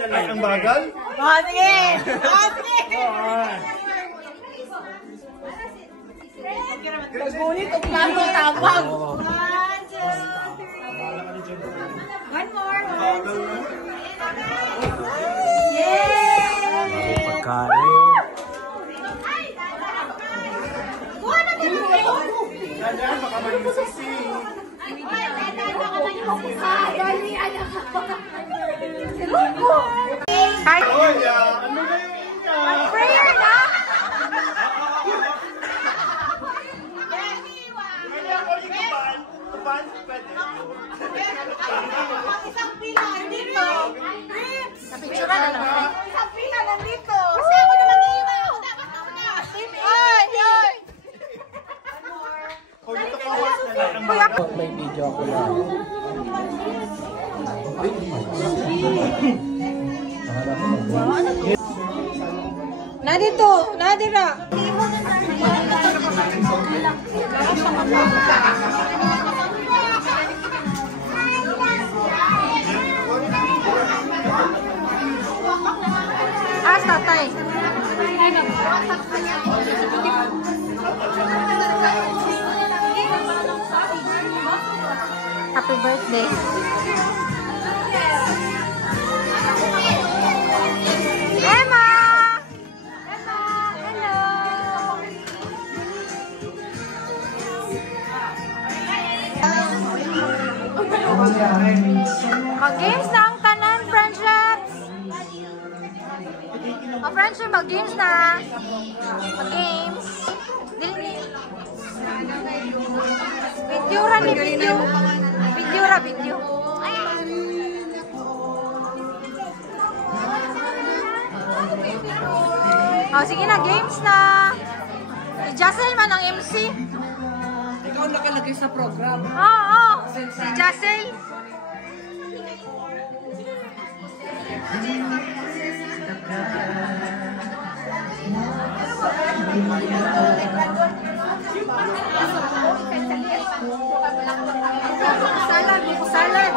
Ay, ang bagal? Sige! Sige! Pag-ulit o plato tabang. One more. Yay! Pagkain. Dadaan, baka malusisi. Hi! Oy, ano na yun? Prayer na! Upan, pwede. Isang pila nandito. Napictura na lang. Isang pila nandito. Kasi ako naman iiwan. Ako dapat na. Ay! Ay! O, dito ka host na lang. Ang bagal. May video ako lang. Nadito, nadira. Tatay. Happy birthday. Emma! Hello! Mag-games na ang tanan, friendships! Friendship, mag-games na! Mag-games! Video ra ni video! Video ra, video! Oh, sige na, games na! Si Jassel man ang MC! Ikaw nakalagay sa program. Oo! Si Jassel! Salad, buko salad.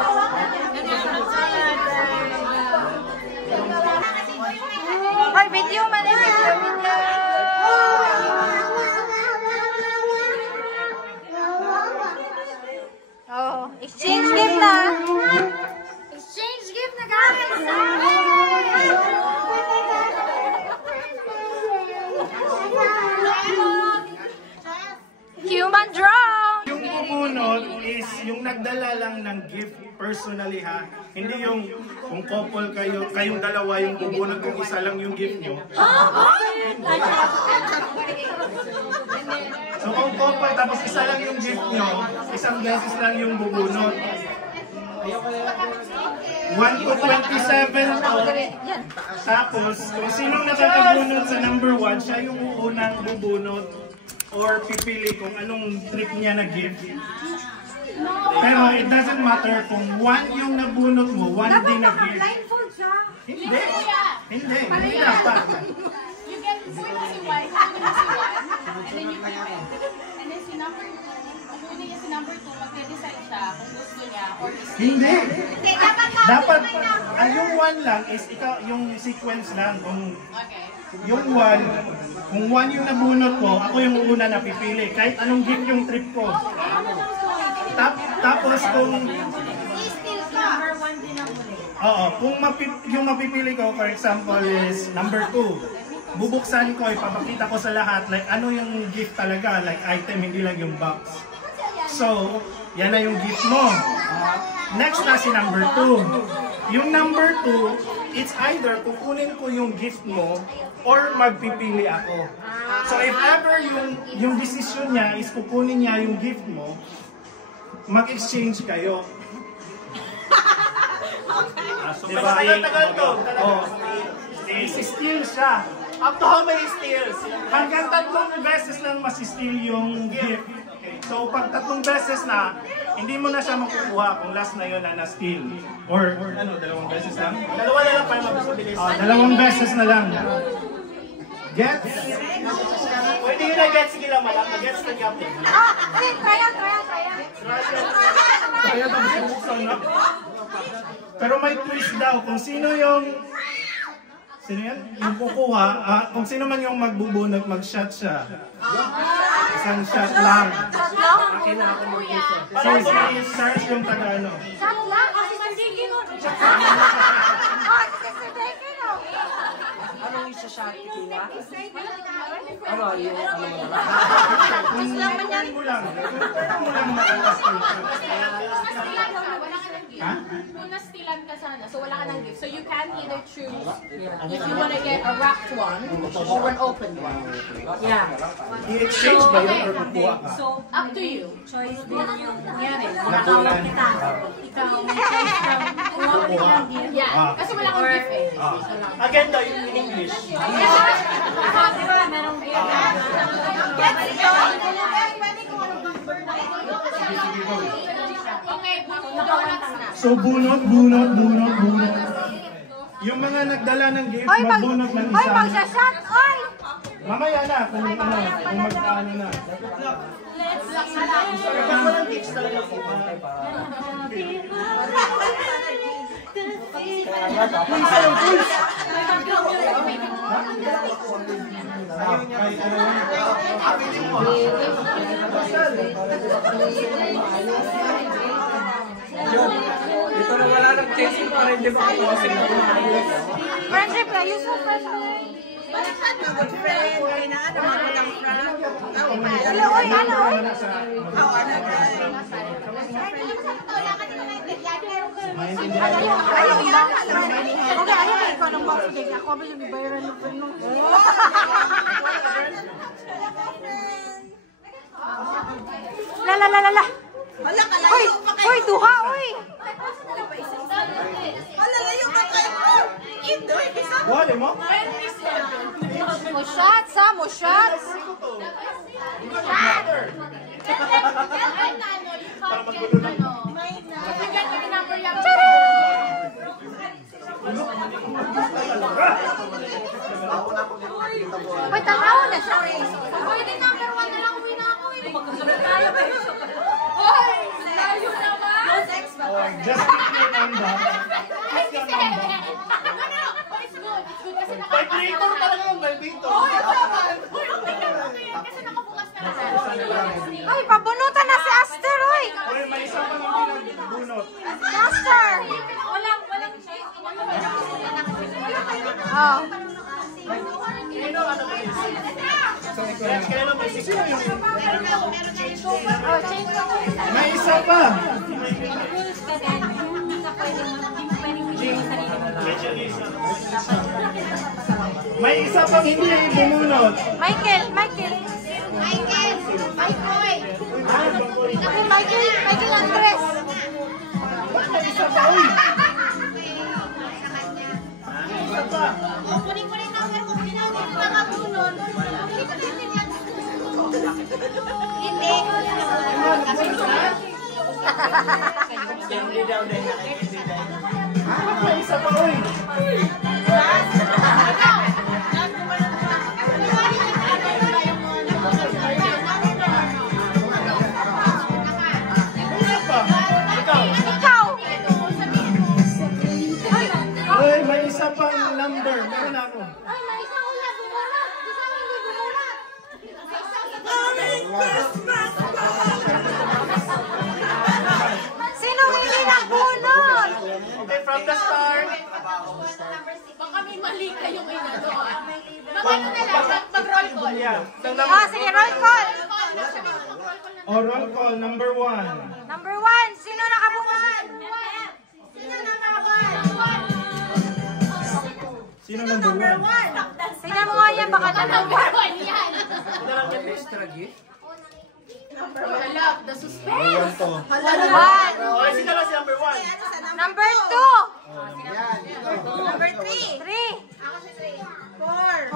Ay, video man eh, video. Oh, exchange gift na. Exchange gift na, guys. Human drone! Yung bubunot is yung nagdala lang ng gift personally ha. Hindi yung kung couple kayo, kayong dalawa yung bubunot kung isa lang yung gift nyo. So kung couple tapos isa lang yung gift nyo, isang beses lang yung bubunot. 1 to 27 po. Tapos kung sinong nakakabunot sa number 1, siya yung unang bubunot or pipili kung anong trip niya na gift. Pero it doesn't matter kung 1 yung nabunot mo, 1 din na gift. Hindi. Hindi. Hindi dapat. You get si wife, and then you pick it. And then si number 2, kung huli niya si number 2, magde-decide siya kung gusto niya or Hindi. Dapat, yung 1 lang is ikaw, yung sequence lang. Kung yung 1, kung 1 yung nabunot ko, ako yung una na pipili. Kahit anong gift yung trip ko. Tapos kung oo, kung yung mapipili ko, for example, is number 2. Bubuksan ko, ipapakita ko sa lahat, like ano yung gift talaga, like item, hindi lang yung box. So, yan na yung gift mo. Next na si number 2. Yung number 2, it's either kukunin ko yung gift mo or magpipili ako. So, if ever yung decision niya is kukunin niya yung gift mo, mag-exchange kayo. So, diba? tagal to. Steal siya. Up to how many steals? Hanggang 3 beses lang masi-steal yung gift. So pag 3 beses na, hindi mo na siya makukuha kung last na yun na na-steal. Or ano, 2 beses lang? Dalawa na lang para mapasabilis. 2 beses na lang. Gets? Pwede yun na gets, sige lang malak. Gets na captain. Trial. Kaya tapos buksan na. Pero may twist daw kung sino yung yan? Yung kukuha, kung sino man yung magbubunot, mag-shot siya. Isang shot lang. Shot lang? Akin na ako mag-isa. Si Charles yung taga-ano. Shot lang? Kasi sige no. Anong isa-shot? Tequila? Ano, yung ano mo lang? Just lang man yan. Mo lang. Mo lang makalas ko. Ha? Kung nastilan ka sana, so wala ka ng gift. So you can either choose if you want to get a wrapped one or an open one. Yeah. I-exchange ba yun or kukuha ka? So up to you. Choice din yung Yan eh. Nakulan. ikaw. Yeah. Kasi wala kang gift eh. Again daw, in English. Merong Okay, donuts na. So bunot. Yung mga nagdala ng gift, magbunot ng Hoy, isa. magsashot! Oy! Mamaya na, kung magkaano na. Pag walang tips talaga po. Ito na wala ng chasing pa rin, di ba? Friendship na, use mo friendship. Hello, oy, ano, oy? Ayaw yan. Okay, ayaw ka ikaw ng box cake. Ako ba yung bayaran ng friend? La. Hoy, duha, oy. Wala mo? Mo shots, ha? Mo shots. Hoy, tanaw na siya. Hoy, di number 1 na lang uwi na ako eh. Hoy, layo naman. Just keep your number. It's good. It's good kasi By creator talaga yung Balbito. kasi nakabukas ka na. Ay, pabunutan na si Aster, oy. Uy, may isa pang hindi nagbunot. Aster. Walang cheese. Oh. Kailan may six yung Oh, change mo. May isa pa. May isa pang hindi bumunot. Michael. Michael Andres. May isa pa, uy. Isa pa. May isa pa, uy. Ikaw. Uy, may isa pang number. Meron ako. Ay, may isa ko lang bumunot. Isa hindi bumunot. Sino hindi nagbunot? Okay, from the start. Baka may mali kayong inano. Mag-ano na lang, mag-roll call. Yeah. Sige, roll call. O, roll call, number 1. Number 1, sino nakabunot? Sino number 1? Tingnan mo nga yan, baka number 1. Yan. Extra gift? Hala, the suspense. 1. Okay, sino lang si number 1? Number 2. Number 3. 4.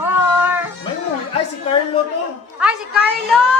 May ay, si Carlo to. Ay, si Carlo!